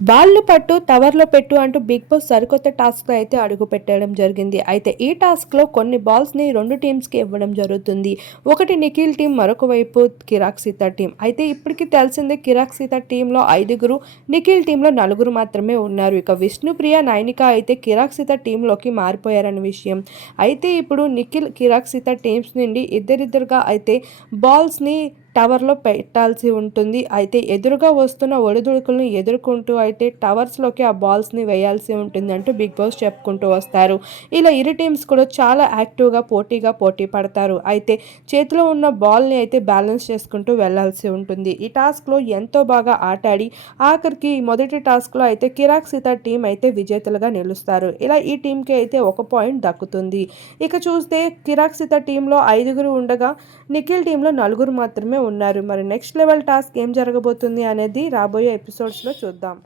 బాల్లు పట్టు టవర్లో పెట్టు అంటూ బిగ్ బాస్ సరికొత్త టాస్క్ అయితే అడుగు పెట్టడం జరిగింది. అయితే ఈ టాస్క్ లో కొన్ని బాల్స్ ని రెండు టీమ్స్ కి ఇవ్వడం జరుగుతుంది. ఒకటి నిఖిల్ టీం, మరొక వైపు కిరాక్ సీత టీం. అయితే ఇప్పటికి తెలిసిందే కిరాక్ సీత టీంలో 5గురు, నిఖిల్ టీంలో 4గురు మాత్రమే ఉన్నారు. ఇక విష్ణుప్రియ, నైనిక అయితే కిరాక్ సీత టీంలోకి మారిపోయారన్న విషయం. అయితే ఇప్పుడు నిఖిల్, కిరాక్ సీత టీమ్స్ నుండి ఇద్దరిద్దరుగా అయితే బాల్స్ ని టవర్లో పెట్టాల్సి ఉంటుంది. అయితే ఎదురుగా వస్తున్న ఒడిదుడుకులను ఎదుర్కొంటూ అయితే టవర్స్లోకి ఆ బాల్స్ని వేయాల్సి ఉంటుంది అంటూ బిగ్ బాస్ చెప్పుకుంటూ వస్తారు. ఇలా ఇరు టీమ్స్ కూడా చాలా యాక్టివ్గా పోటీ పడతారు. అయితే చేతిలో ఉన్న బాల్ని అయితే బ్యాలెన్స్ చేసుకుంటూ వెళ్లాల్సి ఉంటుంది. ఈ టాస్క్లో ఎంతో బాగా ఆటాడి ఆఖరికి మొదటి టాస్క్లో అయితే కిరాక్ సీత టీం అయితే విజేతలుగా నిలుస్తారు. ఇలా ఈ టీంకి అయితే 1 పాయింట్ దక్కుతుంది. ఇక చూస్తే కిరాక్ సీత టీంలో 5గురు ఉండగా నిఖిల్ టీంలో 4గురు మాత్రమే ఉన్నారు. మరి నెక్స్ట్ లెవెల్ టాస్క్ ఏం జరగబోతుంది అనేది రాబోయే ఎపిసోడ్స్లో చూద్దాం.